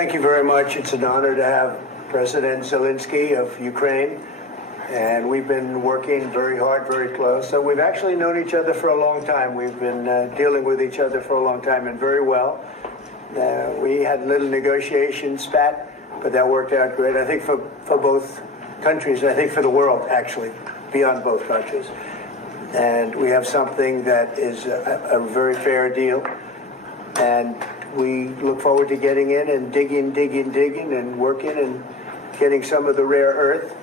thank you very much. It's an honor to have President Zelenskyin of Ukraine. And we've been working very hard, very close. So we've actually known each other for a long time. We've been dealing with each other for a long time and very well. We had a little negotiation spat, but that worked out great. I think for both countries, I think for the world, actually, beyond both countries. And we have something that is a very fair deal. And we look forward to getting in and digging and working and getting some of the rare earth.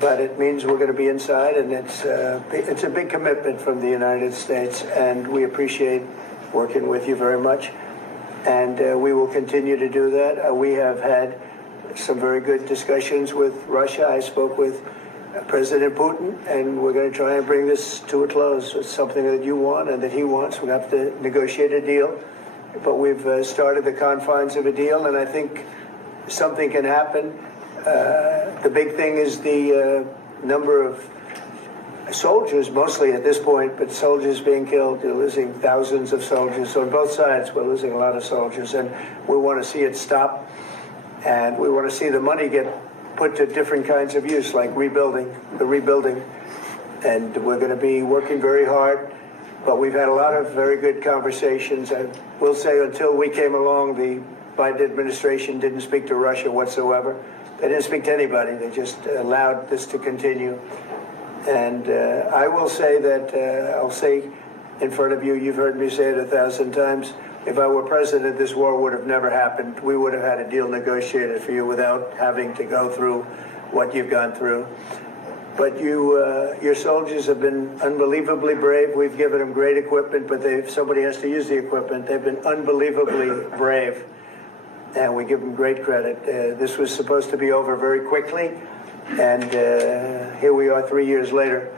But it means we're going to be inside, and it's a big commitment from the United States, and we appreciate working with you very much. And we will continue to do that. We have had some very good discussions with Russia. I spoke with President Putin, and we're going to try and bring this to a close. It's something that you want and that he wants. We have to negotiate a deal, but we've started the confines of a deal, and I think something can happen. The big thing is the number of soldiers, mostly at this point, but soldiers being killed. You're losing thousands of soldiers. So on both sides, we're losing a lot of soldiers, and we want to see it stop. And we want to see the money get put to different kinds of use, like rebuilding. And we're going to be working very hard. But we've had a lot of very good conversations. I will say until we came along, the Biden administration didn't speak to Russia whatsoever. They didn't speak to anybody. They just allowed this to continue. And I will say that, I'll say in front of you, you've heard me say it 1,000 times, if I were president, this war would have never happened. We would have had a deal negotiated for you without having to go through what you've gone through. But your soldiers have been unbelievably brave. We've given them great equipment, but somebody has to use the equipment. They've been unbelievably brave. And we give them great credit. This was supposed to be over very quickly, and here we are 3 years later.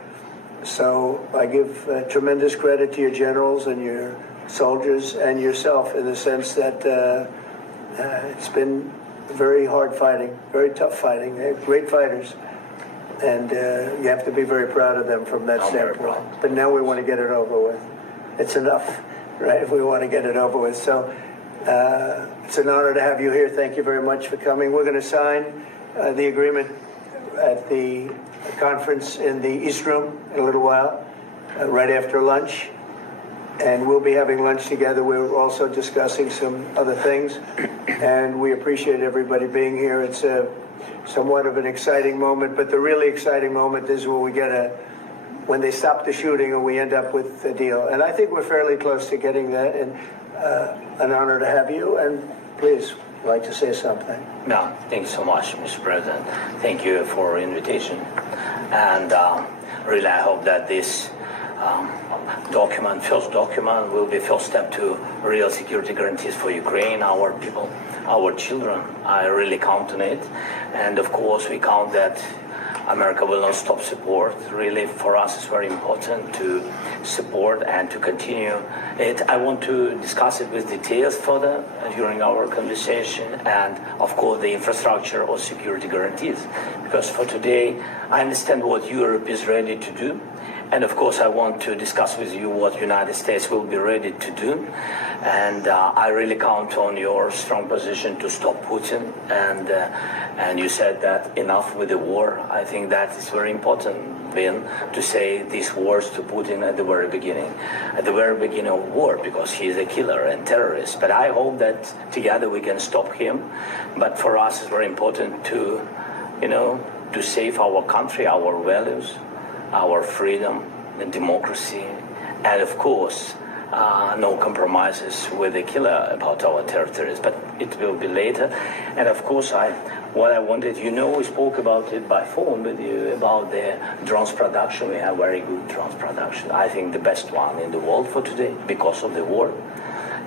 So I give tremendous credit to your generals and your soldiers and yourself in the sense that it's been very hard fighting, very tough fighting. They're great fighters, and you have to be very proud of them from that standpoint. But now we want to get it over with. It's enough, right? We want to get it over with. So. It's an honor to have you here. Thank you very much for coming. We're going to sign the agreement at the conference in the East Room in a little while, right after lunch. And we'll be having lunch together. We're also discussing some other things. And we appreciate everybody being here. It's somewhat of an exciting moment, but the really exciting moment is when they stop the shooting and we end up with a deal. And I think we're fairly close to getting that. And an honor to have you, and please, I'd like to say something. No, thank you so much, Mr. President. Thank you for the invitation. And really, I hope that this first document, will be first step to real security guarantees for Ukraine, our people, our children. I really count on it. And of course, we count that America will not stop support. Really, for us, it's very important to support and to continue it. I want to discuss it with details further during our conversation, and of course, the infrastructure or security guarantees. Because for today, I understand what Europe is ready to do. And of course, I want to discuss with you what the United States will be ready to do. And I really count on your strong position to stop Putin. And you said that enough with the war. I think that is very important, Vin, to say these words to Putin at the very beginning of war, because he is a killer and terrorist. But I hope that together we can stop him. But for us, it's very important to save our country, our values, our freedom and democracy, and of course, no compromises with the killer about our territories, but it will be later. And of course, what I wanted, we spoke about it by phone with you, about the drones production. We have very good drones production. I think the best one in the world for today because of the war.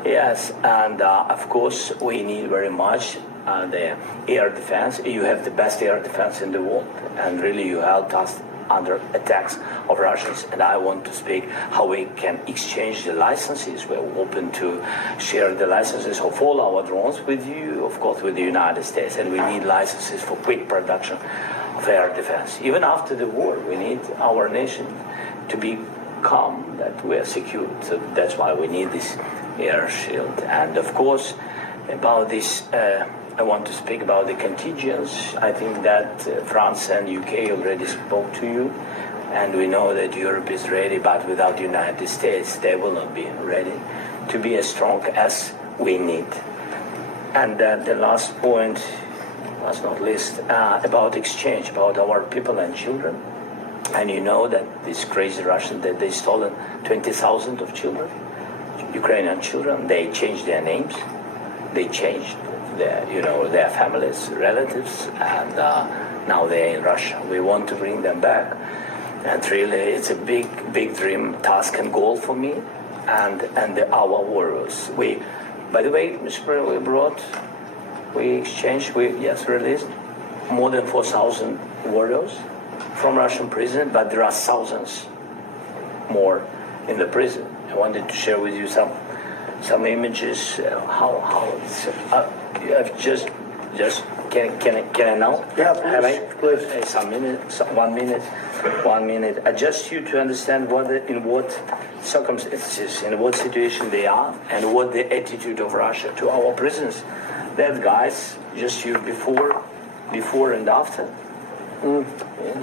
Yes, and of course, we need very much the air defense. You have the best air defense in the world, and really you helped us under attacks of Russians. And I want to speak how we can exchange the licenses. We're open to share the licenses of all our drones with you, of course, with the United States. And we need licenses for quick production of air defense. Even after the war, we need our nation to be calm, that we are secure. So that's why we need this air shield. And of course, about this I want to speak about the contingents. I think that France and UK already spoke to you, and we know that Europe is ready, but without the United States, they will not be ready to be as strong as we need. And the last point, last not least, about exchange, about our people and children. And you know that this crazy Russian, that they stolen 20,000 of children, Ukrainian children. They changed their names, they changed their families, relatives, and now they're in Russia. We want to bring them back, and really, it's a big dream, task, and goal for me, and our warriors. By the way, Mr. President, we released more than 4,000 warriors from Russian prison, but there are thousands more in the prison. I wanted to share with you some images. I've just can I now? Yeah, please. One minute. I just you to understand in what circumstances, in what situation they are, and what the attitude of Russia to our prisons. That guys, just you before and after. And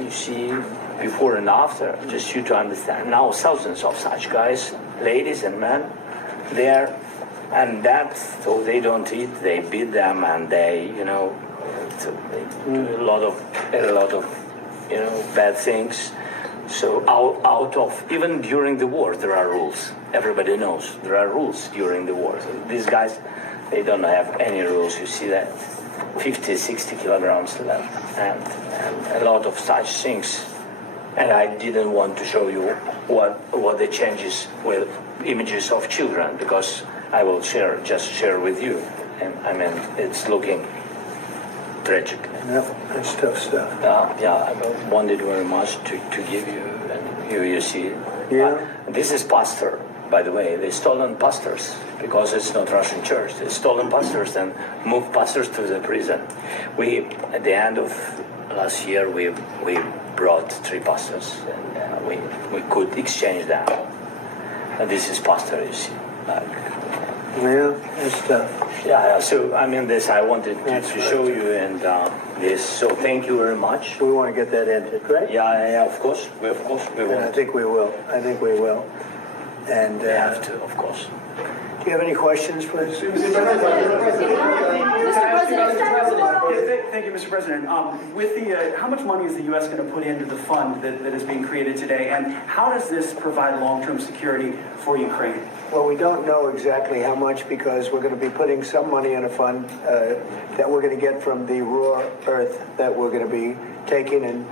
you see before and after, just you to understand. Now thousands of such guys, ladies and men, there, and that, so they don't eat, they beat them, and they do a lot of bad things. So out of, even during the war, there are rules. Everybody knows there are rules during the war. So these guys, they don't have any rules. You see that 50, 60 kilograms left, and a lot of such things. And I didn't want to show you what the changes with images of children, because I will share with you. And I mean, it's looking tragic. Yeah, that's tough stuff. I wanted very much to give you, and you see. Yeah. This is pastor, by the way. They stolen pastors because it's not Russian church. They stolen pastors and moved pastors to the prison. At the end of last year, we brought 3 pastors, and we could exchange them. And this is pastor, you see. Yeah, that's tough. Yeah. So I mean, this I wanted to show you, and this. So thank you very much. We want to get that ended, right? Yeah. Of course, we will. And I think we will. And We have to, of course. do you have any questions, please? Thank you, Mr. President. With the, how much money is the U.S. going to put into the fund that is being created today, and how does this provide long-term security for Ukraine? Well, we don't know exactly how much, because we're going to be putting some money in a fund that we're going to get from the raw earth that we're going to be taking and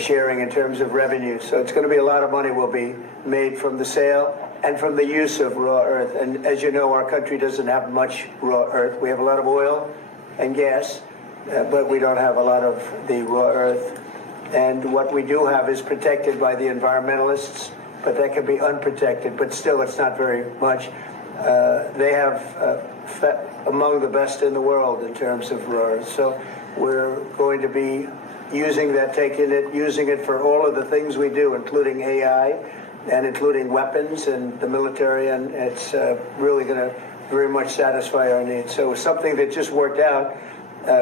sharing in terms of revenue. So it's going to be a lot of money will be made from the sale and from the use of raw earth. And as you know, our country doesn't have much raw earth. We have a lot of oil and gas, but we don't have a lot of the raw earth. And what we do have is protected by the environmentalists, but that can be unprotected, but still it's not very much. They have among the best in the world in terms of raw earth. So we're going to be using that, using it for all of the things we do, including AI and including weapons and the military, and it's really going to very much satisfy our needs. So something that just worked out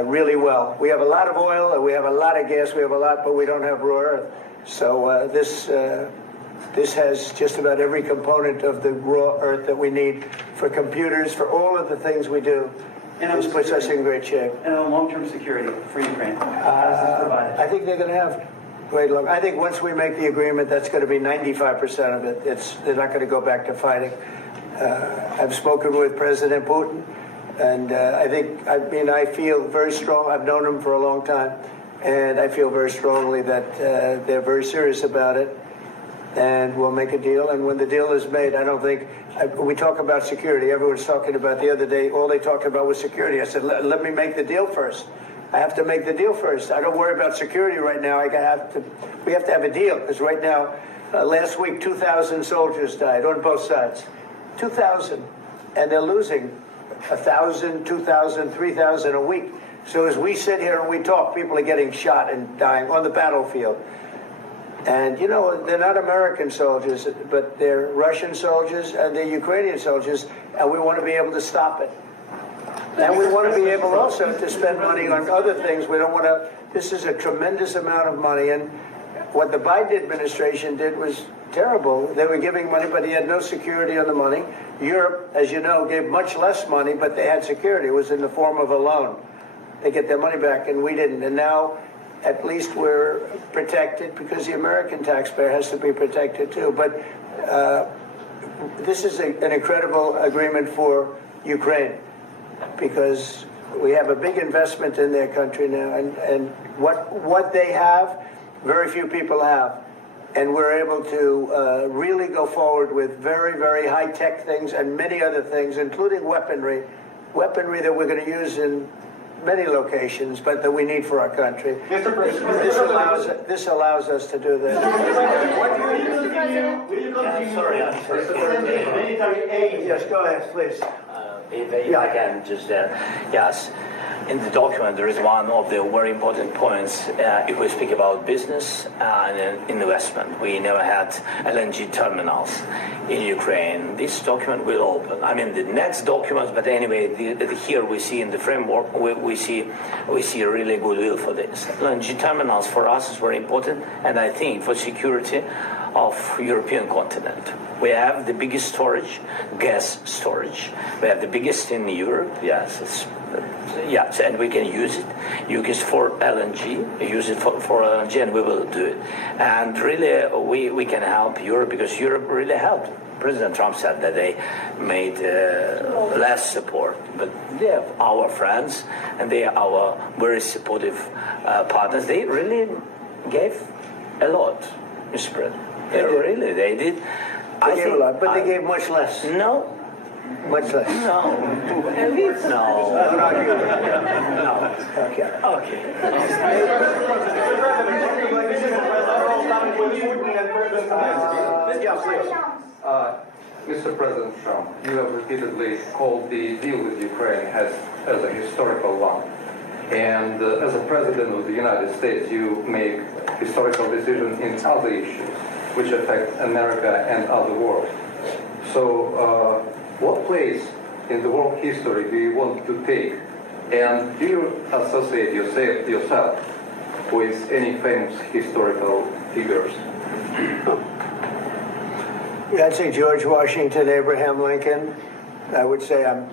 really well. We have a lot of oil, and we have a lot of gas, but we don't have raw earth. So this has just about every component of the raw earth that we need for computers, for all of the things we do. And this puts us in great shape. And on long-term security for Ukraine, how does this provide it? I think they're going to have great long. I think once we make the agreement, that's going to be 95% of it. They're not going to go back to fighting. I've spoken with President Putin, and I feel very strong. I've known him for a long time, and I feel very strongly that they're very serious about it, and we'll make a deal. And when the deal is made, I don't think we talk about security. Everyone's talking about the other day. All they talked about was security. I said, let me make the deal first. I have to make the deal first. I don't worry about security right now. We have to have a deal, because right now, last week, 2,000 soldiers died on both sides. 2,000, and they're losing 1,000, 2,000, 3,000 a week. So as we sit here and we talk, people are getting shot and dying on the battlefield. And, you know, they're not American soldiers, but they're Russian soldiers and they're Ukrainian soldiers, and we want to be able to stop it. And we want to be able also to spend money on other things. We don't want to, this is a tremendous amount of money. And what the Biden administration did was terrible. They were giving money, but he had no security on the money. Europe, as you know, gave much less money, but they had security. It was in the form of a loan. They get their money back, and we didn't. And now, at least we're protected because the American taxpayer has to be protected too. But this is an incredible agreement for Ukraine because we have a big investment in their country now, and what they have, very few people have. And we're able to really go forward with very, very high-tech things and many other things, including weaponry that we're going to use in many locations, but that we need for our country. Mr. President, This allows us to do this. Will you continue Sorry. sending military aid? Yes, go ahead, please. If I can just, yes. In the document, there is one of the very important points. If we speak about business and investment, we never had LNG terminals in Ukraine. This document will open. I mean, the next documents, but anyway, here we see in the framework, we see really goodwill for this. LNG terminals for us is very important, and I think for security of European continent. We have the biggest storage, gas storage. We have the biggest in Europe. Yes, yes, and we can use it. Use it for LNG. Use it for LNG, and we will do it. And really, we can help Europe because Europe really helped. President Trump said that they made less support, but they are our friends and they are our very supportive partners. They really gave a lot, Mr. President. They did. They gave a lot, but they gave much less. No. Much less. No. No. No. Okay. Okay. Mr. President Trump, you have repeatedly called the deal with Ukraine as a historical one. And as a president of the United States, you make historical decisions in other issues which affect America and other world. So what place in the world history do you want to take? And do you associate yourself with any famous historical figures? Yeah, I'd say George Washington, Abraham Lincoln. I would say I'm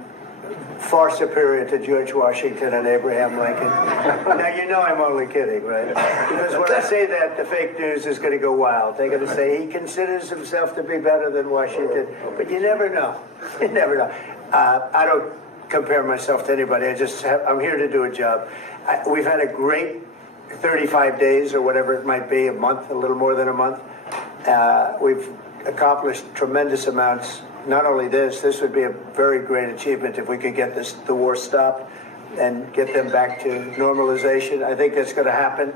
far superior to George Washington and Abraham Lincoln. Now, you know I'm only kidding, right? Because when I say that, the fake news is going to go wild. They're going to say he considers himself to be better than Washington. But you never know. You never know. I don't compare myself to anybody. I'm here to do a job. We've had a great 35 days or whatever it might be, a month, a little more than a month. We've accomplished tremendous amounts. Not only this would be a very great achievement if we could get the war stopped and get them back to normalization. I think that's going to happen.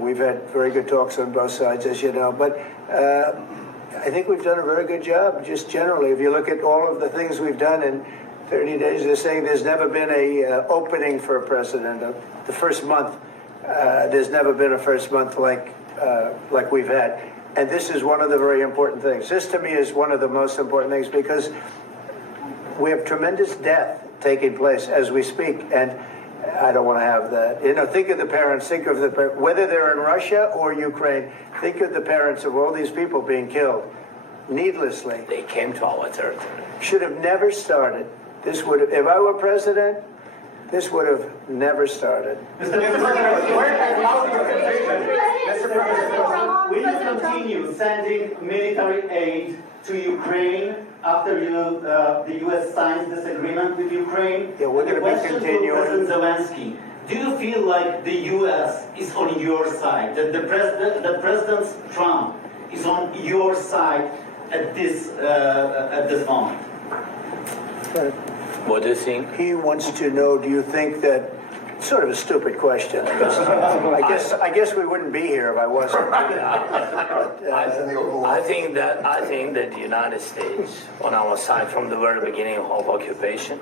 We've had very good talks on both sides, as you know. But I think we've done a very good job, just generally. If you look at all of the things we've done in 30 days, they're saying there's never been a opening for a president. The first month, there's never been a first month like we've had. And this is one of the very important things. This, to me, is one of the most important things because we have tremendous death taking place as we speak, and I don't want to have that. You know, think of the parents, whether they're in Russia or Ukraine, think of the parents of all these people being killed needlessly. They came to our territory. Should have never started. This would have, if I were president, this would have never started. Mr. President, will you continue sending military aid to Ukraine after the U.S. signs this agreement with Ukraine? Yeah, we're going to be continuing. President Zelensky, do you feel like the U.S. is on your side? That President Trump is on your side at this moment? What do you think? He wants to know, do you think that, sort of a stupid question. I guess we wouldn't be here if I wasn't. I think that the United States on our side from the very beginning of occupation,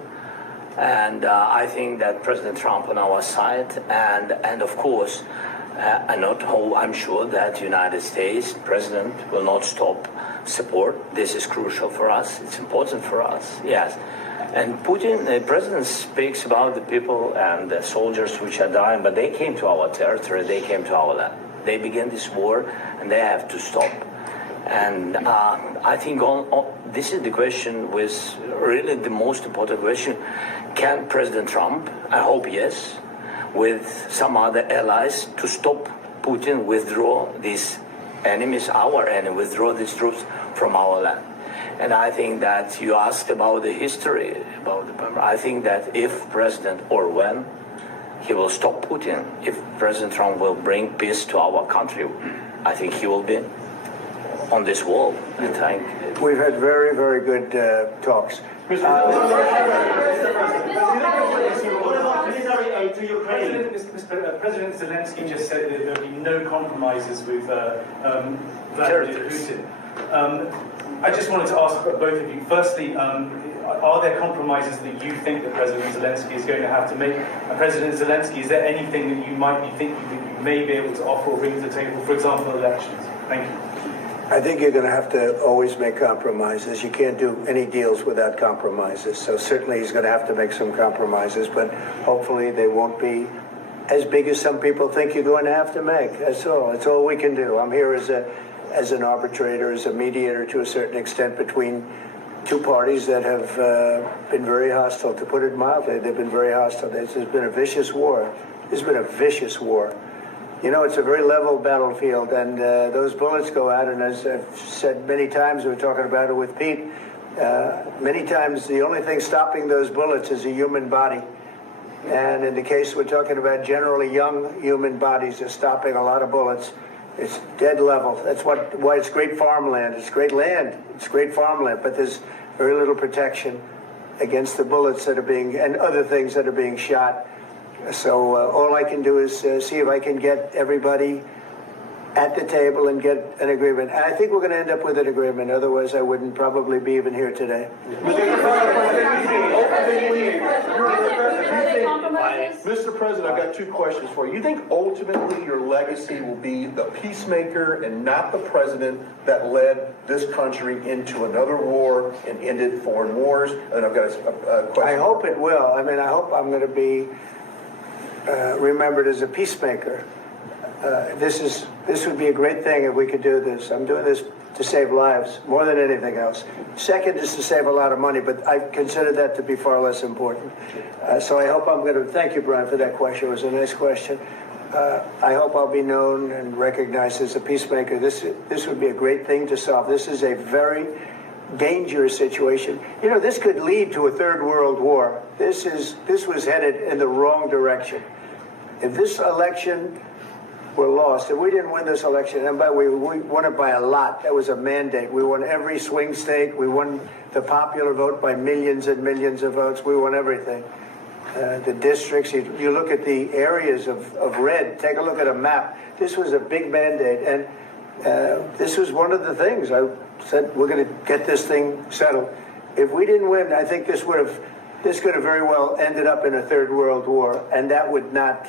and I think that President Trump on our side, and of course I'm sure that the United States president will not stop support. This is crucial for us. It's important for us. Yes. And Putin, the president speaks about the people and the soldiers which are dying, but they came to our territory, they came to our land. They began this war, and they have to stop. And I think this is the question, with really the most important question. Can President Trump, I hope yes, with some other allies, to stop Putin, withdraw these enemies, our enemy, withdraw these troops from our land? And I think that you asked about the history, I think that if President, or when, he will stop Putin, if President Trump will bring peace to our country, I think he will be on this wall. I think. We've had very, very good talks. What about military aid to Ukraine? President Zelensky just said that there will be no compromises with Vladimir Putin. I just wanted to ask both of you, firstly, are there compromises that you think that President Zelensky is going to have to make? And President Zelensky, is there anything that you might be thinking that you may be able to offer or bring to the table, for example, elections? Thank you. I think you're going to have to always make compromises. You can't do any deals without compromises. So certainly he's going to have to make some compromises, but hopefully they won't be as big as some people think you're going to have to make. That's all. That's all we can do. I'm here as an arbitrator, as a mediator to a certain extent between two parties that have been very hostile. To put it mildly, they've been very hostile. There's been a vicious war. There's been a vicious war. You know, it's a very level battlefield, and those bullets go out, and as I've said many times, we were talking about it with Pete, many times the only thing stopping those bullets is a human body. And in the case we're talking about, generally young human bodies are stopping a lot of bullets. It's dead level. That's why it's great farmland. It's great land. It's great farmland, but there's very little protection against the bullets that are being, and other things that are being shot. So all I can do is see if I can get everybody at the table and get an agreement. And I think we're going to end up with an agreement. Otherwise, I wouldn't probably be even here today. Mr. President, I've got two questions for you. You think ultimately your legacy will be the peacemaker and not the president that led this country into another war and ended foreign wars? And I've got a question. I hope it will. I mean, I hope I'm going to be remembered as a peacemaker. This would be a great thing if we could do this. I'm doing this to save lives more than anything else. Second is to save a lot of money, but I consider that to be far less important. So I hope I'm going to, thank you, Brian, for that question. It was a nice question. I hope I'll be known and recognized as a peacemaker. This would be a great thing to solve. This is a very dangerous situation. You know, this could lead to a third world war. This was headed in the wrong direction. If this election were lost, if we didn't win this election, and by the way, we won it by a lot. That was a mandate. We won every swing state. We won the popular vote by millions and millions of votes. We won everything. The districts, you look at the areas of red, take a look at a map. This was a big mandate, and this was one of the things I said, we're going to get this thing settled. If we didn't win, I think this could have very well ended up in a third world war, and that would not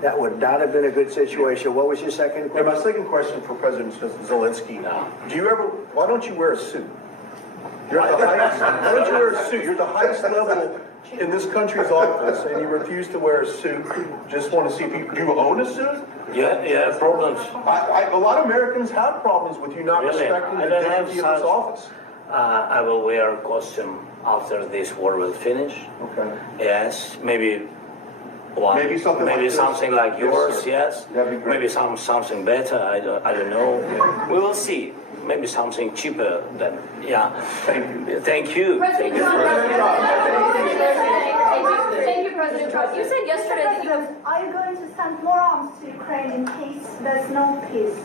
have been a good situation. What was your second question? And my second question for President Zelensky. Why don't you wear a suit? You're at the highest, why don't you wear a suit? You're at the highest level in this country's office, and you refuse to wear a suit. Just want to see if do you own a suit? Yeah, problems. A lot of Americans have problems with you not respecting the dignity of this office. I will wear a costume after this war will finish. Okay. Yes, maybe one. Maybe something like yours. sir. Yes. That'd be great. Maybe something better. I don't know. We will see. Maybe something cheaper than Thank you. Thank you. President Trump. Thank you, President Trump. You said yesterday that you have. Are you going to send more arms to Ukraine in case there's no peace?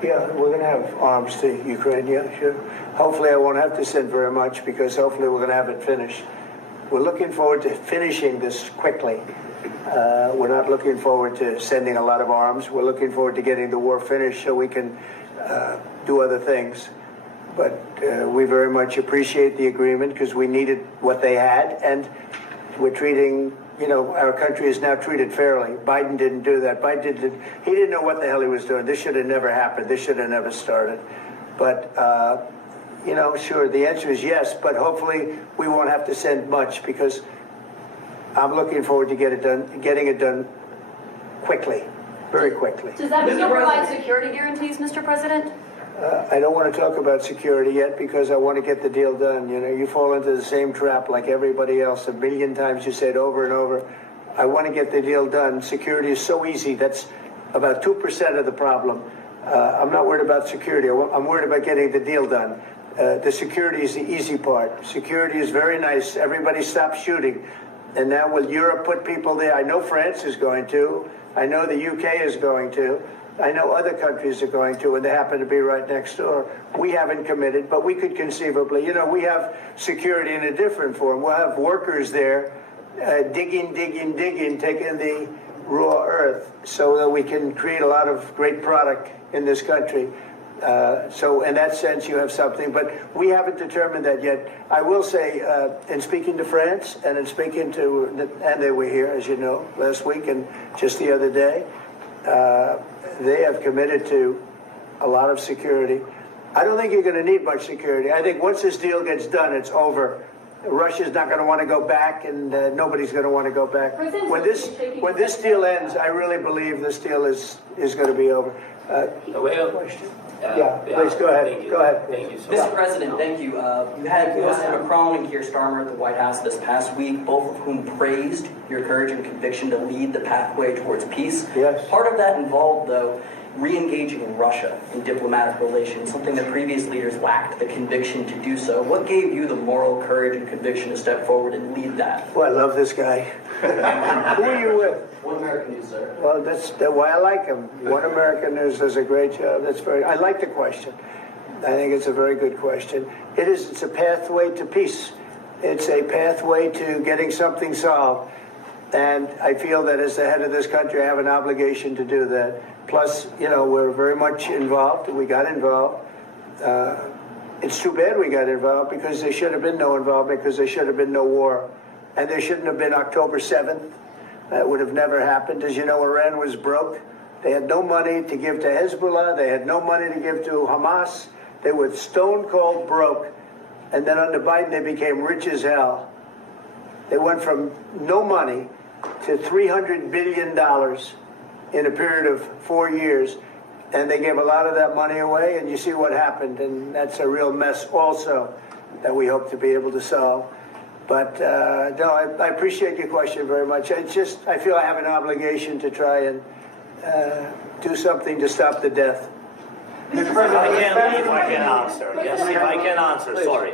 Yeah, we're going to have arms to Ukraine, yeah, sure. Hopefully I won't have to send very much, because hopefully we're going to have it finished. We're looking forward to finishing this quickly. We're not looking forward to sending a lot of arms. We're looking forward to getting the war finished so we can do other things. But we very much appreciate the agreement, because we needed what they had, and we're treating our country is now treated fairly. Biden didn't do that. He didn't know what the hell he was doing. This should have never happened. This should have never started. But, sure, the answer is yes, but hopefully we won't have to send much because I'm looking forward to getting it done quickly, very quickly. Does that mean you'll provide security guarantees, Mr. President? I don't want to talk about security yet because I want to get the deal done. You fall into the same trap like everybody else. A million times you said over and over. I want to get the deal done. Security is so easy. That's about 2% of the problem. I'm not worried about security. I'm worried about getting the deal done. The security is the easy part. Security is very nice. Everybody stopped shooting. And now will Europe put people there? I know France is going to. I know the UK is going to. I know other countries are going to, and they happen to be right next door. We haven't committed, but we could conceivably. We have security in a different form. We'll have workers there digging, taking the raw earth so that we can create a lot of great product in this country. So in that sense, you have something, but we haven't determined that yet. I will say, in speaking to France and in speaking to, and they were here, as you know, last week and just the other day, they have committed to a lot of security. I don't think you're going to need much security. I think once this deal gets done, it's over. Russia's not going to want to go back, and nobody's going to want to go back. When this deal ends, I really believe this deal is going to be over. Question? Please go ahead. Go ahead. Thank you, Mr. President, thank you. You had President Macron and Keir Starmer at the White House this past week, both of whom praised your courage and conviction to lead the pathway towards peace. Yes. Part of that involved, though, re-engaging Russia in diplomatic relations, something that previous leaders lacked the conviction to do so. What gave you the moral courage and conviction to step forward and lead that? Well, I love this guy. Who are you with? One American News, sir. Well, that's why I like him. One American News does a great job. I like the question. I think it's a very good question. It's a pathway to peace. It's a pathway to getting something solved. And I feel that as the head of this country, I have an obligation to do that. Plus, we're very much involved. We got involved. It's too bad we got involved because there should have been no involvement because there should have been no war. And there shouldn't have been October 7th. That would have never happened. As you know, Iran was broke. They had no money to give to Hezbollah. They had no money to give to Hamas. They were stone cold broke. And then under Biden, they became rich as hell. They went from no money to $300 billion in a period of 4 years. And they gave a lot of that money away, and you see what happened. And that's a real mess also that we hope to be able to solve. But no, I appreciate your question very much. I feel I have an obligation to try and do something to stop the death. If I can answer. Yes, if I can answer. Please, sorry.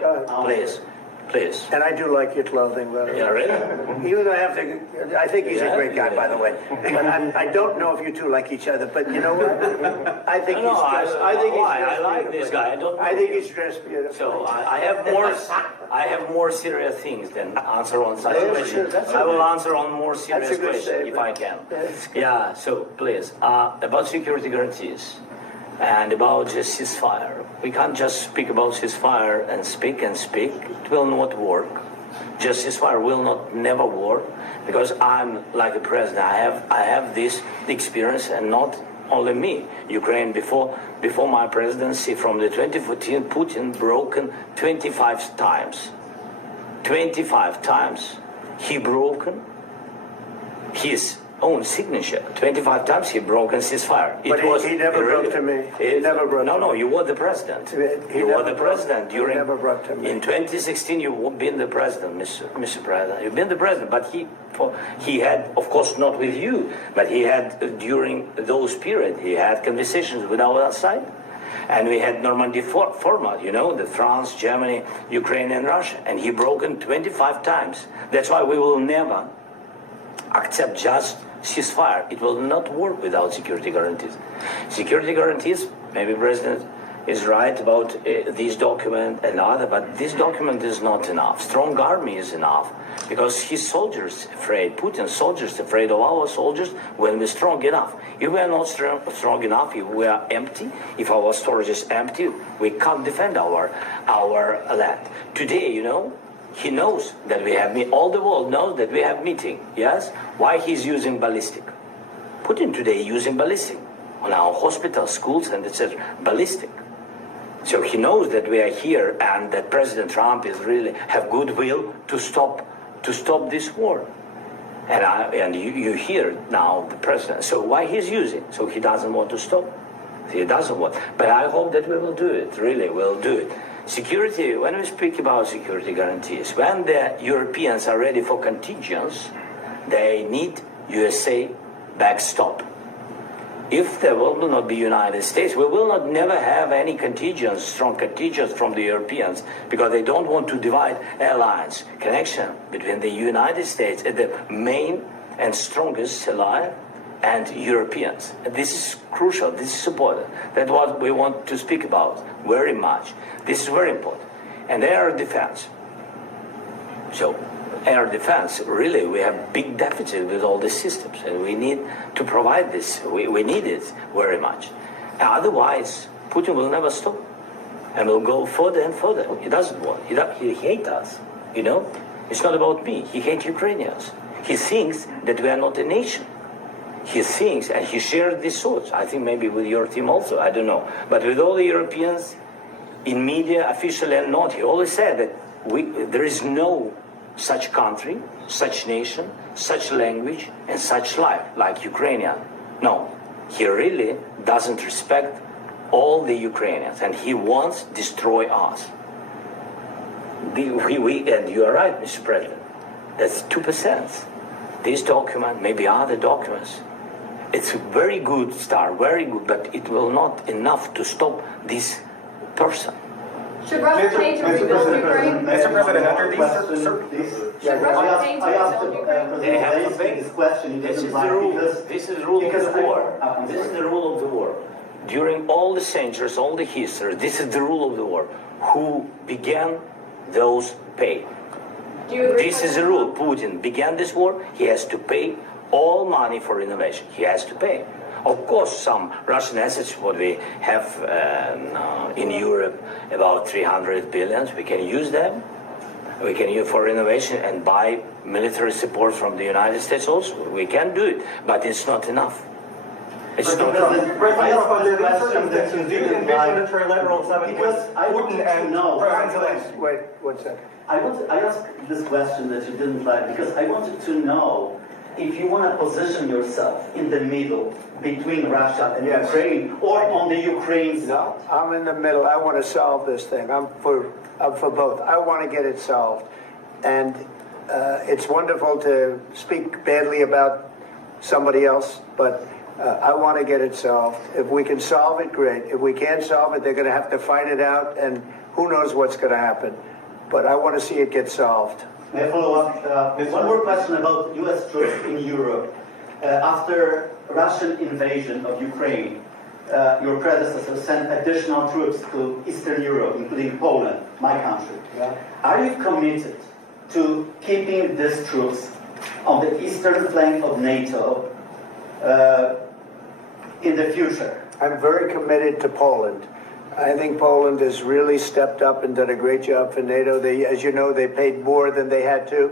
Please. And I do like your clothing, by the way. Yeah, really? Even though I think he's a great guy, by the way. But I don't know if you two like each other. But you know what? I think I like this guy. I think he's dressed beautiful. So I have more serious things than answer on such questions. I will answer on more serious questions if I can. Yeah. So please, about security guarantees. And about the ceasefire. We can't just speak about ceasefire and speak. It will not work. Just ceasefire will never work because I'm like a president. I have this experience, and not only me. Ukraine before my presidency, from the 2014, Putin broken 25 times. 25 times he broken his own signature. 25 times he broken ceasefire. But he never broke to me. He never broke to me. No, you were the president. You were the president during. He never broke to me. In 2016, you've been the president, Mr. President. You've been the president, but he had, of course, not with you, but he had during those periods. He had conversations with our side, and we had Normandy format. The France, Germany, Ukraine, and Russia, and he broken 25 times. That's why we will never accept just ceasefire. It will not work without security guarantees. Security guarantees, maybe President is right about this document and other, but this document is not enough. Strong army is enough because his soldiers afraid, Putin's soldiers afraid of our soldiers when we're strong enough. If we are not strong enough, if we are empty, if our storage is empty, we can't defend our land. Today, He knows that we have all the world knows that we have meeting. Yes. Why he's using ballistic? Putin today using ballistic on our hospitals, schools, and etc. Ballistic. So he knows that we are here and that President Trump is really have goodwill to stop this war. And you hear now the president. So why he's using? So he doesn't want to stop. He doesn't want. But I hope that we will do it. Really, we'll do it. Security. When we speak about security guarantees, when the Europeans are ready for contingents, they need USA backstop. If there will not be United States, we will not never have any contingents, strong contingents from the Europeans, because they don't want to divide alliance connection between the United States and the main and strongest ally and Europeans. And this is crucial. This is important. That's what we want to speak about very much. This is very important. And air defense. So air defense, really, we have big deficit with all these systems, and we need to provide this. We need it very much. Otherwise, Putin will never stop, and will go further and further. He doesn't want. He hates us. You know, it's not about me. He hates Ukrainians. He thinks that we are not a nation. He thinks, and he shared these thoughts. I think maybe with your team also. I don't know, but with all the Europeans, in media, officially and not, he always said that there is no such country, such nation, such language, and such life like Ukrainian. No, he really doesn't respect all the Ukrainians, and he wants to destroy us. And you are right, Mr. President. That's 2%. This document, maybe other documents, it's a very good start, very good, but it will not enough to stop this person. Should Russia pay to rebuild Ukraine? Mr. President, after Should Russia pay to rebuild Ukraine? They have to pay. This question. This is the rule. This is the rule of the war. This is the rule of the war. During all the centuries, all the history, this is the rule of the war. Who began, those pay. Do you agree? This is the rule. Putin began this war. He has to pay all money for innovation. He has to pay. Of course, some Russian assets, what we have in Europe, about 300 billion, we can use them. We can use for innovation and buy military support from the United States also. We can do it, but it's not enough. It's not enough. Because I want to know. Wait 1 second. I asked this question that you didn't like because I wanted to know if you want to position yourself in the middle between Russia and Yes. Ukraine, or on the Ukraine side. No, I'm in the middle. I want to solve this thing. I'm for both. I want to get it solved. And it's wonderful to speak badly about somebody else, but I want to get it solved. If we can solve it, great. If we can't solve it, they're going to have to fight it out, and who knows what's going to happen. But I want to see it get solved. May I follow up? One more question about U.S. troops in Europe. After Russian invasion of Ukraine, your predecessor sent additional troops to Eastern Europe, including Poland, my country. Yeah. Are you committed to keeping these troops on the eastern flank of NATO in the future? I'm very committed to Poland. I think Poland has really stepped up and done a great job for NATO. They, as you know, they paid more than they had to.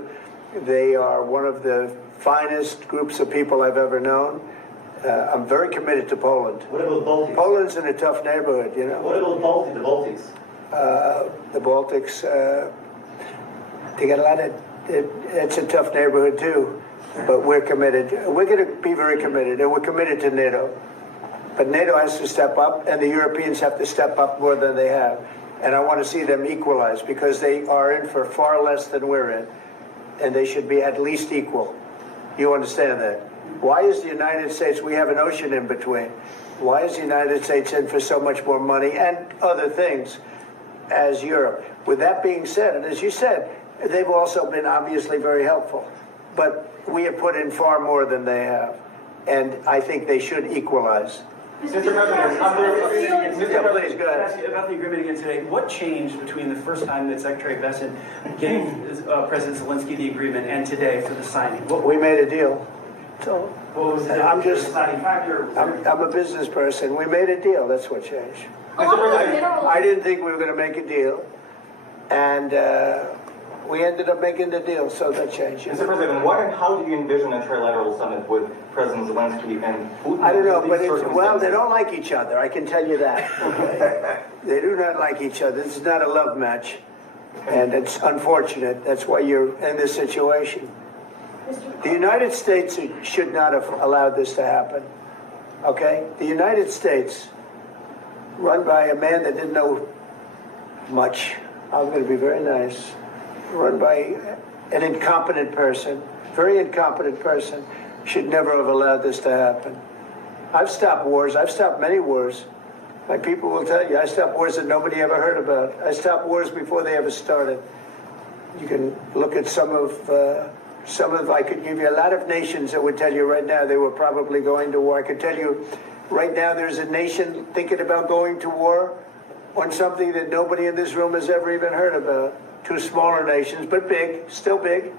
They are one of the finest groups of people I've ever known. I'm very committed to Poland. What about Baltics? Poland's in a tough neighborhood, you know. What about the Baltics? The Baltics, they got a lot of, it's a tough neighborhood too, but we're committed. We're going to be very committed, and we're committed to NATO. But NATO has to step up, and the Europeans have to step up more than they have. And I want to see them equalize, because they are in for far less than we're in, and they should be at least equal. You understand that? Why is the United States, we have an ocean in between, why is the United States in for so much more money and other things as Europe? With that being said, and as you said, they've also been obviously very helpful, but we have put in far more than they have, and I think they should equalize. Mr. President, Please, go ahead. ask you about the agreement again today. What changed between the first time that Secretary Vancen gave President Zelensky the agreement and today for the signing? We made a deal. So What was the I'm just, deciding factor? I'm a business person. We made a deal. That's what changed. Along with minerals. I didn't think we were going to make a deal, and We ended up making the deal, so that changed. Mr. President, what and how do you envision a trilateral summit with President Zelensky and Putin? I don't know, in but these well, they circumstances? don't like each other, I can tell you that. Okay? They do not like each other. This is not a love match, and it's unfortunate. That's why you're in this situation. The United States should not have allowed this to happen, okay? The United States, run by a man that didn't know much, I'm going to be very nice, run by an incompetent person, very incompetent person, should never have allowed this to happen. I've stopped wars. I've stopped many wars. My people will tell you, I stopped wars that nobody ever heard about. I stopped wars before they ever started. You can look at I could give you a lot of nations that would tell you right now they were probably going to war. I could tell you right now there's a nation thinking about going to war on something that nobody in this room has ever even heard about. Two smaller nations, but big, still big.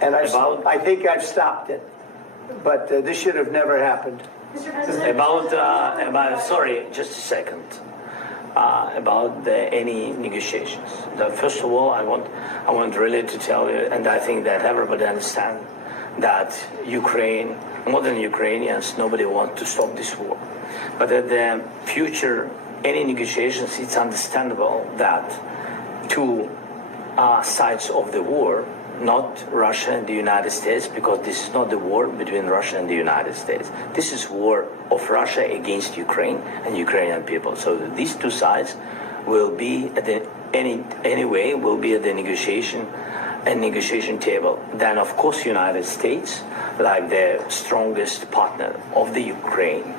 And I think I've stopped it. But this should have never happened. Mr. President, Sorry, just a second. About any negotiations. First of all, I want really to tell you, and I think that everybody understands that Ukraine, more than Ukrainians, nobody wants to stop this war. But at the future, any negotiations, it's understandable that two sides of the war, not Russia and the United States, because this is not the war between Russia and the United States. This is war of Russia against Ukraine and Ukrainian people. So these two sides will be at the will be at the negotiation table. Then of course United States, like the strongest partner of the Ukraine,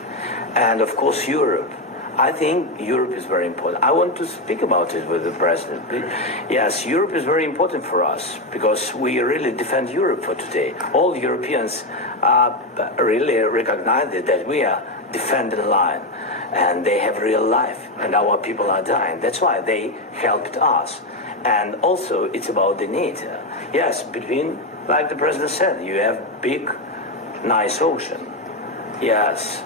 and of course Europe. I think Europe is very important. I want to speak about it with the president. Yes, Europe is very important for us because we really defend Europe for today. All Europeans really recognize that we are defending the line and they have real life and our people are dying. That's why they helped us. And also it's about the NATO. Yes, between, like the president said, you have big, nice ocean. Yes,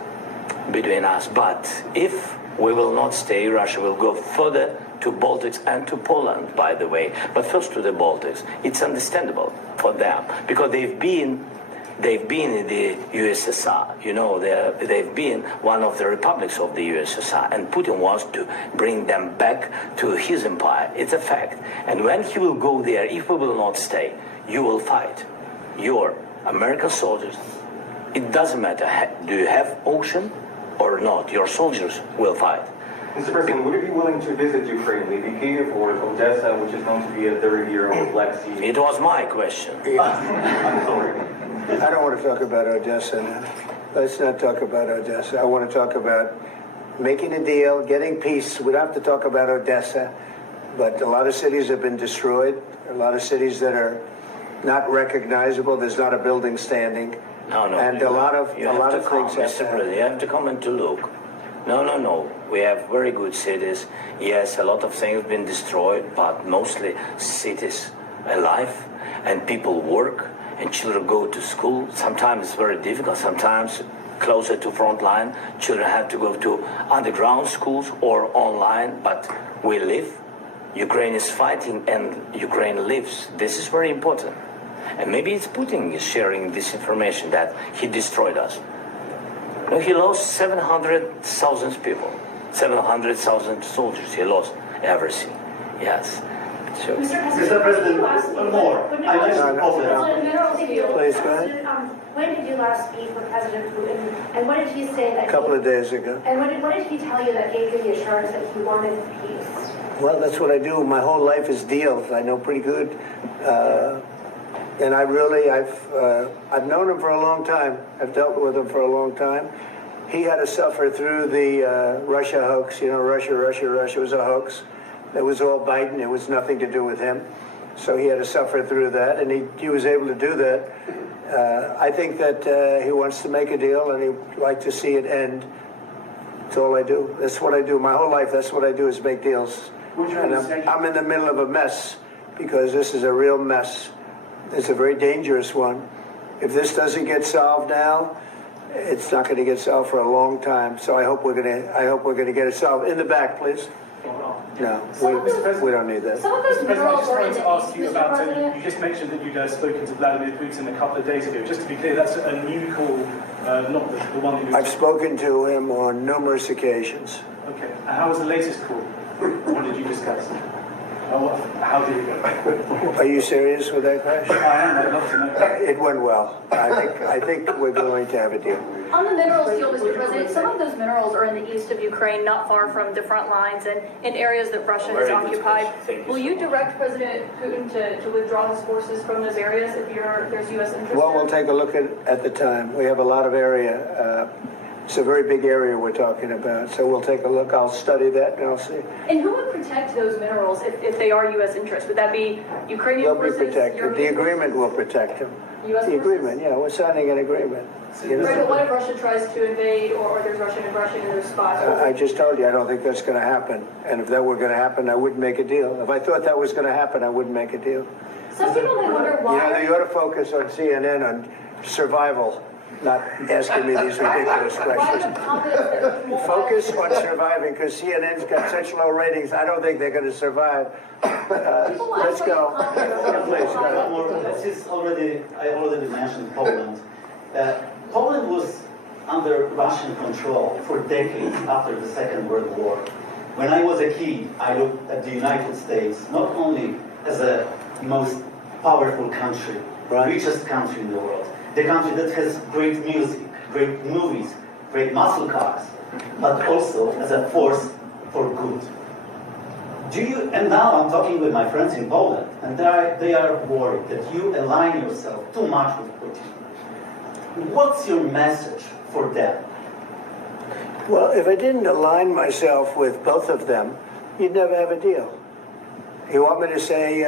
between us. But if we will not stay, Russia will go further to Baltics and to Poland, by the way. But first to the Baltics. It's understandable for them because they've been in the USSR. You know, they've been one of the republics of the USSR, and Putin wants to bring them back to his empire. It's a fact. And when he will go there, if we will not stay, you will fight. Your American soldiers, it doesn't matter, do you have ocean or not? Your soldiers will fight. Mr. President, would you be willing to visit Ukraine, maybe Kyiv or Odessa, which is known to be a 30-year-old Black Sea? It was my question. I'm sorry. I don't want to talk about Odessa now. Let's not talk about Odessa. I want to talk about making a deal, getting peace. We don't have to talk about Odessa, but a lot of cities have been destroyed. A lot of cities that are not recognizable. There's not a building standing. No. And a lot of things have Mr. President, you have to come and to look. No. We have very good cities. Yes, a lot of things have been destroyed, but mostly cities alive and people work and children go to school. Sometimes it's very difficult. Sometimes closer to front line, children have to go to underground schools or online, but we live. Ukraine is fighting and Ukraine lives. This is very important. And maybe it's Putin is sharing this information that he destroyed us. No, he lost 700,000 people, 700,000 soldiers. He lost everything. Yes. So, Mr. President, one more. I Please, go ahead. When did you last speak with President Putin, and what did he say that? A couple of days ago. And what did he tell you that gave you the assurance that he wanted peace? Well, that's what I do. My whole life is deals. I know pretty good. And I've known him for a long time. I've dealt with him for a long time. He had to suffer through the Russia hoax. You know, Russia was a hoax. It was all Biden. It was nothing to do with him. So he had to suffer through that, and he was able to do that. I think that he wants to make a deal, and he'd like to see it end. That's all I do. That's what I do. My whole life, that's what I do is make deals. And I'm in the middle of a mess because this is a real mess. It's a very dangerous one. If this doesn't get solved now, it's not going to get solved for a long time. So I hope we're going to get it solved. In the back, please. No, Some of those- we don't need that. Some of those Mr. President, I minerals just are in wanted the to ask east, you Mr. about, President. you just mentioned that you'd spoken to Vladimir Putin a couple of days ago. Just to be clear, that's a new call, not the one that you... I've spoken to him on numerous occasions. Okay, and how was the latest call? What did you discuss? How did it go? Are you serious with that question? I am, I'd love to know. It went well. I think we're going to have a deal. On the minerals deal, Mr. President, some of those minerals are in the east of Ukraine, not far from the front lines and in areas that Russia has Very good occupied. question. Thank you Will so you much. direct President Putin to withdraw his forces from those areas if there's U.S. interest? Well, we'll there? take a look at the time. We have a lot of area. It's a very big area we're talking about. So we'll take a look. I'll study that and I'll see. And who would protect those minerals if they are U.S. interest? Would that be Ukrainian They'll be forces? protected. The European agreement will forces? protect them. U.S. The forces? agreement, yeah, we're signing an agreement. You know? Right, but what if Russia tries to invade or there's Russian aggression in those spots? I just told you, I don't think that's going to happen. And if that were going to happen, I wouldn't make a deal. If I thought that was going to happen, I wouldn't make a deal. Some people may wonder You know, why. you ought to focus on CNN on survival, not asking me these ridiculous Why questions. the confidence that you won't Focus on surviving, because CNN's got such low ratings, I don't think they're going to survive. Let's go. Yeah, please, go ahead. One more. I already mentioned Poland. Poland was under Russian control for decades after the Second World War. When I was a kid, I looked at the United States not only as the most powerful country, Right. richest country in the world, the country that has great music, great movies, great muscle cars, but also as a force for good. And now I'm talking with my friends in Poland, and they are worried that you align yourself too much with Putin. What's your message for them? Well, if I didn't align myself with both of them, you'd never have a deal. You want me to say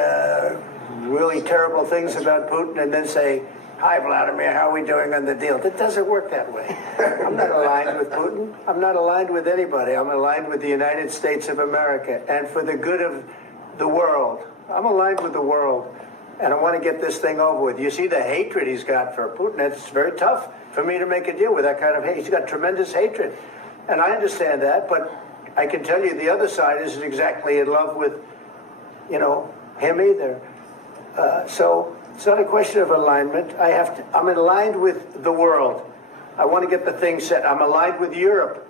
really terrible things about Putin and then say, "Hi, Vladimir, how are we doing on the deal?" That doesn't work that way. I'm not aligned with Putin. I'm not aligned with anybody. I'm aligned with the United States of America and for the good of the world. I'm aligned with the world, and I want to get this thing over with. You see the hatred he's got for Putin. It's very tough for me to make a deal with that kind of hate. He's got tremendous hatred, and I understand that, but I can tell you the other side isn't exactly in love with, him either. So it's not a question of alignment. I'm aligned with the world. I want to get the thing set. I'm aligned with Europe.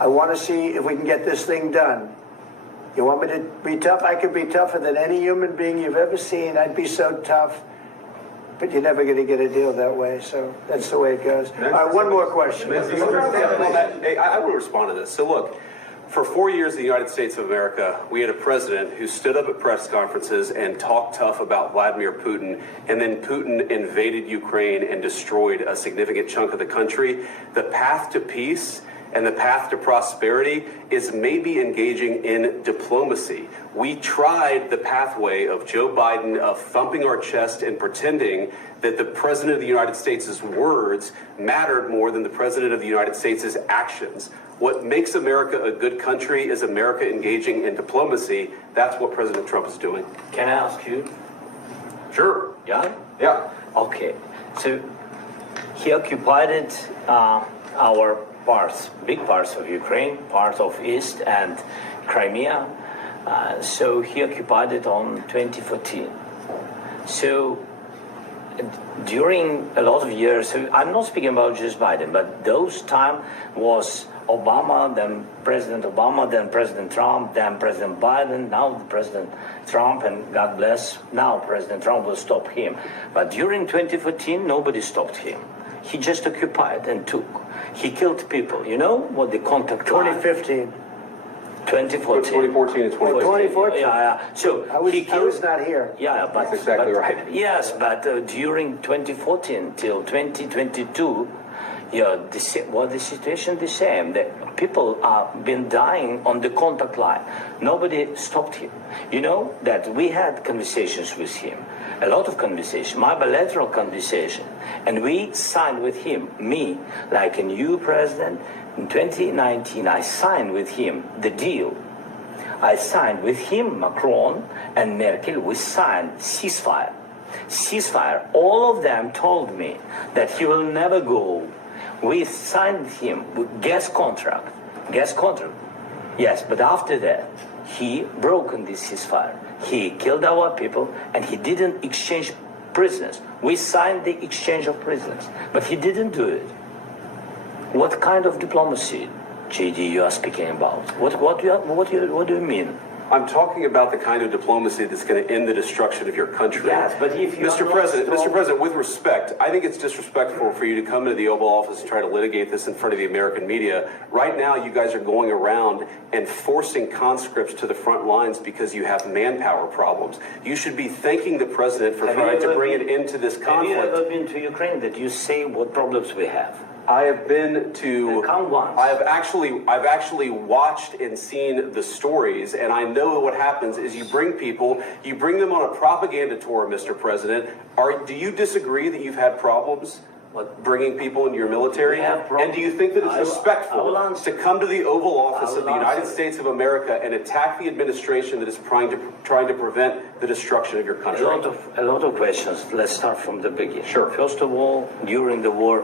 I want to see if we can get this thing done. You want me to be tough? I could be tougher than any human being you've ever seen. I'd be so tough. But you're never going to get a deal that way. So that's the way it goes. All right, one more question. Hey, I want to respond to this. So look, for 4 years in the United States of America, we had a president who stood up at press conferences and talked tough about Vladimir Putin, and then Putin invaded Ukraine and destroyed a significant chunk of the country. The path to peace and the path to prosperity is maybe engaging in diplomacy. We tried the pathway of Joe Biden of thumping our chest and pretending that the President of the United States' words mattered more than the President of the United States' actions. What makes America a good country is America engaging in diplomacy. That's what President Trump is doing. Can I ask you? Sure. Yeah? Yeah. Okay. So he occupied our parts, big parts of Ukraine, part of East and Crimea. So he occupied it on 2014. So during a lot of years, so I'm not speaking about just Biden, but those time was Obama, then President Obama, then President Trump, then President Biden, now President Trump, and God bless, now President Trump will stop him. But during 2014, nobody stopped him. He just occupied and took. He killed people. You know what the contact line? 2015. 2014. 2014 and 2014. 2014. Yeah. So I was killed, not here. Yeah, but That's exactly right. Yes, but during 2014 till 2022, the situation the same. The people have been dying on the contact line. Nobody stopped him. You know that we had conversations with him, a lot of conversation, my bilateral conversation, and we signed with him, me, like a new president. In 2019, I signed with him the deal. I signed with him, Macron and Merkel, we signed ceasefire. Ceasefire. All of them told me that he will never go. We signed him with gas contract. Yes, but after that, he broken this ceasefire. He killed our people, and he didn't exchange prisoners. We signed the exchange of prisoners, but he didn't do it. What kind of diplomacy, JD, you are speaking about? What do you mean? I'm talking about the kind of diplomacy that's going to end the destruction of your country. Yes, but if you Mr. President, with respect, I think it's disrespectful for you to come into the Oval Office and try to litigate this in front of the American media. Right now, you guys are going around and forcing conscripts to the front lines because you have manpower problems. You should be thanking the president for trying to bring an end to this conflict. Have you ever been to Ukraine that you say what problems we have? I have been to. Come once. I've actually watched and seen the stories, and I know what happens is you bring them on a propaganda tour, Mr. President. Do you disagree that you've had problems bringing people into your military? And do you think that it's respectful to come to the Oval Office of the United States of America and attack the administration that is trying to prevent the destruction of your country? A lot of questions. Let's start from the beginning. Sure. First of all, during the war,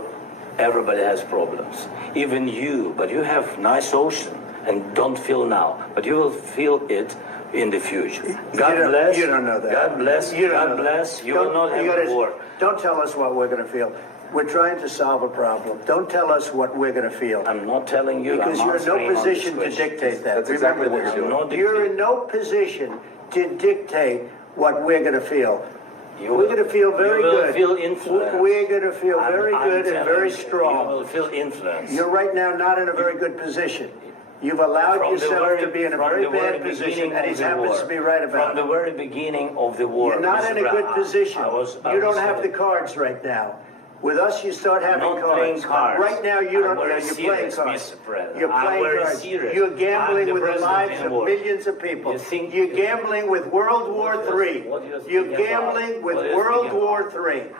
everybody has problems. Even you, but you have nice ocean and don't feel now, but you will feel it in the future. God bless. You don't know that. God bless. God bless. You will not have war. Don't tell us what we're going to feel. We're trying to solve a problem. Don't tell us what we're going to feel. I'm not telling you. Because you're in no position to dictate that. That's exactly what you're doing. You're in no position to dictate what we're going to feel. We're going to feel very good. You will feel influence. We're going to feel very good and very strong. You will feel influence. You're right now not in a very good position. You've allowed yourself to be in a very bad position, and he happens to be right about it. From the very beginning of the war. You're not in a good position. You don't have the cards right now. With us, you start having cards. Right now, you don't. You're playing cards. You're playing cards. You're gambling with the lives of millions of people. You're gambling with World War III. You're gambling with World War III.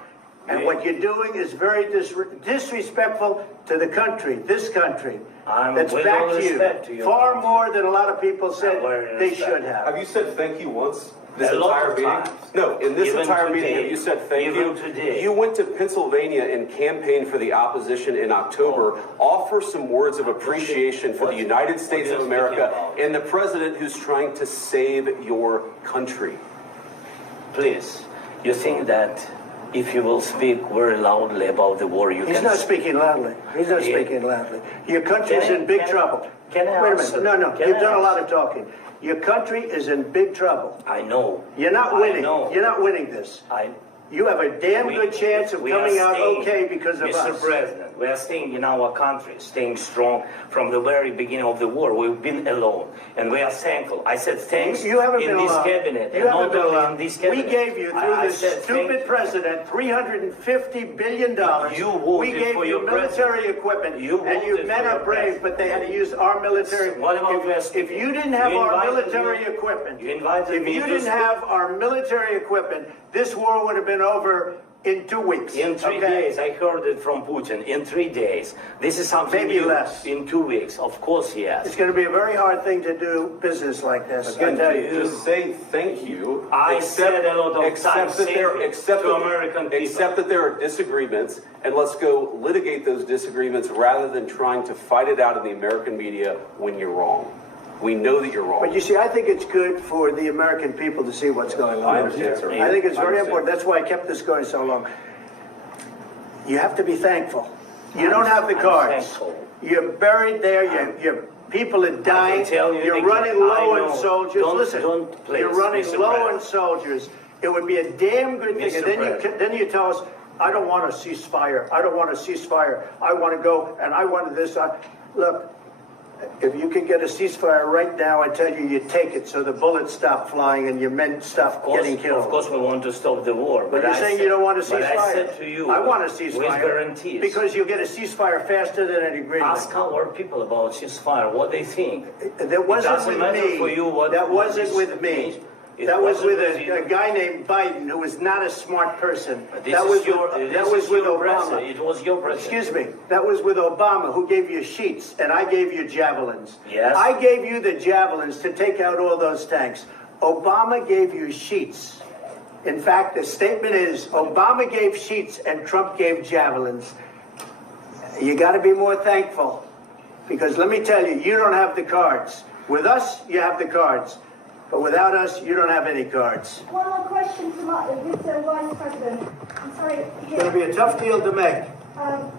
And what you're doing is very disrespectful to the country, this country. That's back to you. Far more than a lot of people said they should have. Have you said thank you once? This entire meeting? No, in this entire meeting, have you said thank you? You went to Pennsylvania and campaigned for the opposition in October. Offer some words of appreciation for the United States of America and the president who's trying to save your country. Please, you think that if you will speak very loudly about the war, you can... He's not speaking loudly. He's not speaking loudly. Your country's in big trouble. Can I Wait a answer? minute. No, you've done a lot of talking. Your country is in big trouble. I know. You're not winning. You're not winning this. You have a damn good chance of coming out okay because of us. Mr. President, we are staying in our country, staying strong from the very beginning of the war. We've been alone, and we are thankful. I said thanks you haven't in been this alone. cabinet. You haven't been only alone. in this cabinet. We gave you, through this stupid president, $350 billion. You voted we gave for you your military equipment, and you men are brave, but they had to use our military. What about if you didn't have our military equipment, if you didn't have our military equipment, this war would have been over in 2 weeks. In 3 days, I heard it from Putin. In 3 days. This is something maybe new. less. In 2 weeks, of course, yes. It's going to be a very hard thing to do business like this. Again, just say thank you. I said a lot of times except that there are disagreements, and let's go litigate those disagreements rather than trying to fight it out in the American media when you're wrong. We know that you're wrong. But you see, I think it's good for the American people to see what's going on. I understand, sir. I think it's very important. That's why I kept this going so long. You have to be thankful. You don't have the cards. You're buried there. Your people are dying. You're running low on soldiers. Listen, you're running low on soldiers. It would be a damn good thing. And then you tell us, I don't want a ceasefire. I don't want a ceasefire. I want to go and I want this. Look. If you could get a ceasefire right now, I tell you, you take it so the bullets stop flying and your men stop getting killed. Of course, we want to stop the war. But you're saying you don't want a ceasefire. But I said to you, I want a ceasefire. With guarantees. Because you'll get a ceasefire faster than an agreement. Ask our people about ceasefire, what they think. That wasn't with me. That wasn't with me. That was with a guy named Biden, who was not a smart person. That was with Obama. It was your president. Excuse me. That was with Obama, who gave you sheets, and I gave you javelins. Yes. I gave you the javelins to take out all those tanks. Obama gave you sheets. In fact, the statement is Obama gave sheets and Trump gave javelins. You got to be more thankful, because let me tell you, you don't have the cards. With us, you have the cards. But without us, you don't have any cards. One more question to Mr. Vice President. I'm sorry. It's going to be a tough deal to make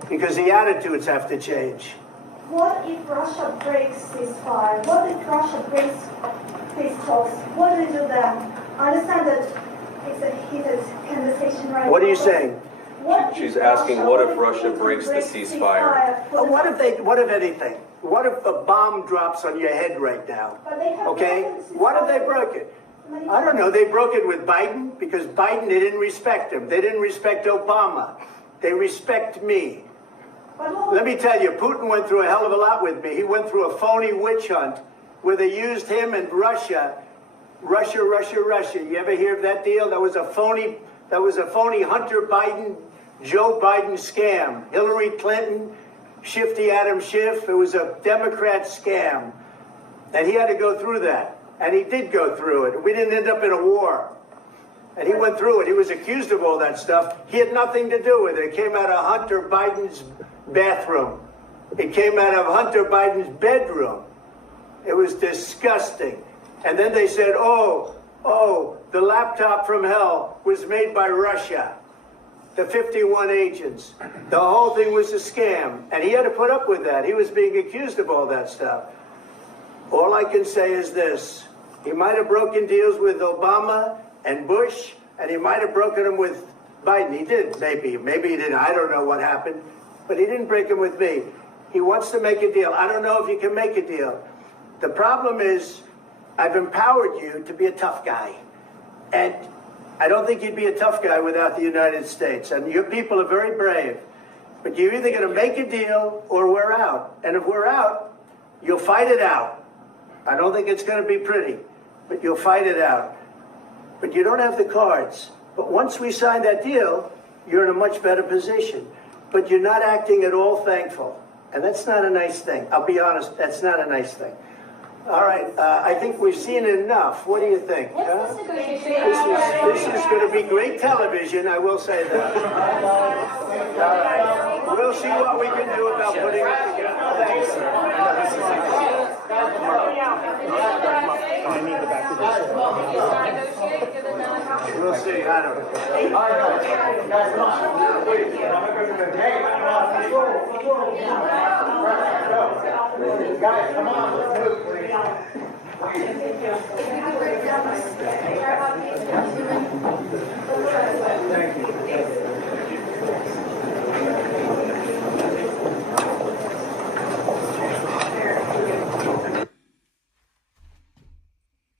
because the attitudes have to change. What if Russia breaks ceasefire? What if Russia breaks peace talks? What do we do then? I understand that it's a heated conversation right now. What are you saying? She's asking what if Russia breaks the ceasefire? What if anything? What if a bomb drops on your head right now? Okay? What if they broke it? I don't know. They broke it with Biden because Biden, they didn't respect him. They didn't respect Obama. They respect me. Let me tell you, Putin went through a hell of a lot with me. He went through a phony witch hunt where they used him and Russia. You ever hear of that deal? That was a phony Hunter Biden, Joe Biden scam. Hillary Clinton, Shifty Adam Schiff. It was a Democrat scam. And he had to go through that. And he did go through it. We didn't end up in a war. And he went through it. He was accused of all that stuff. He had nothing to do with it. It came out of Hunter Biden's bathroom. It came out of Hunter Biden's bedroom. It was disgusting. And then they said, oh, the laptop from hell was made by Russia. The 51 agents. The whole thing was a scam. And he had to put up with that. He was being accused of all that stuff. All I can say is this. He might have broken deals with Obama and Bush, and he might have broken them with Biden. He did, maybe. Maybe he didn't. I don't know what happened. But he didn't break them with me. He wants to make a deal. I don't know if you can make a deal. The problem is, I've empowered you to be a tough guy. And I don't think you'd be a tough guy without the United States. And your people are very brave. But you're either going to make a deal or we're out. And if we're out, you'll fight it out. I don't think it's going to be pretty, but you'll fight it out. But you don't have the cards. But once we sign that deal, you're in a much better position. But you're not acting at all thankful. And that's not a nice thing. I'll be honest, that's not a nice thing. All right, I think we've seen enough. What do you think? Huh? This is going to be great television, I will say that. All right. We'll see what we can do about putting it together. Thanks. We'll see, I don't know. Guys, come on, let's move, please.